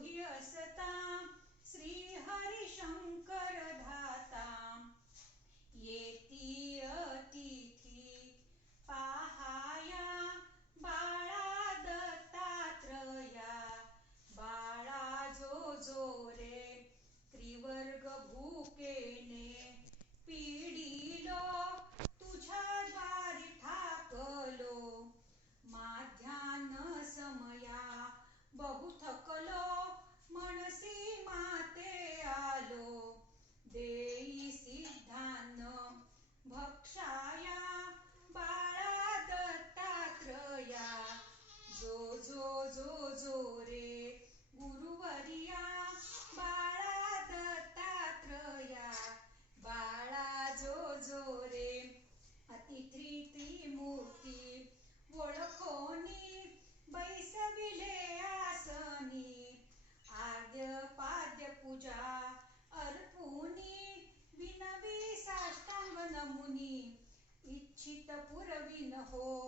hear a sitar. हो